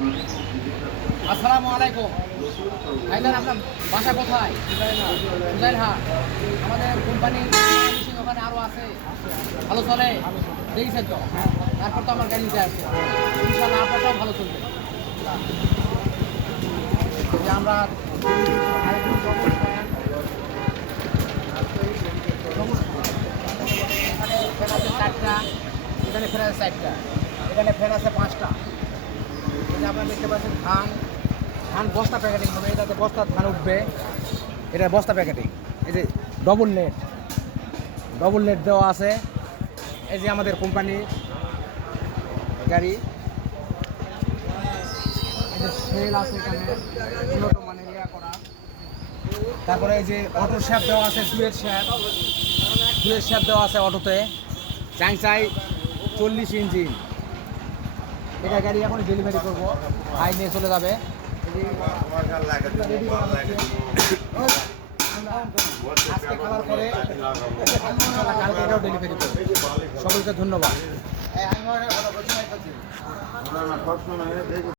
আসসালামু আলাইকুম। ভাইজান, আপনার বাসা কোথায়? সুজাইরহাট। আমাদের কোম্পানির মেশিন ওখানে আরও আছে, ভালো চলে, দেখেছেন তো? তারপর তো আমার গাড়িতে আছে, ইনশাল্লাহ আপনারটাও ভালো চলবে। যে আমরা এখানে ফ্যান আছে 4টা, এখানে ফ্যান আছে 4টা, এখানে ফ্যান আছে 5টা। এটা আপনারা দেখতে পাচ্ছেন ধান ধান বস্তা প্যাকেটিং হবে, এটাতে বস্তা ধান উঠবে, এটা বস্তা প্যাকেটিং। এই যে ডবল নেট দেওয়া আছে। এই যে আমাদের কোম্পানির গাড়ি, এই যে সেল আছে এখানে উন্নত মানের করা। তারপরে এই যে অটো শ্যাপ দেওয়া আছে, সুয়ের শ্যাপ দেওয়া আছে অটোতে, চাই 40 ইঞ্চিন। এটা গাড়ি এখন ডেলিভারি করবো, ভাই নিয়ে চলে যাবে। আজকে খাওয়ার পরে কালকে এটাও ডেলিভারি করবো। সকলকে ধন্যবাদ।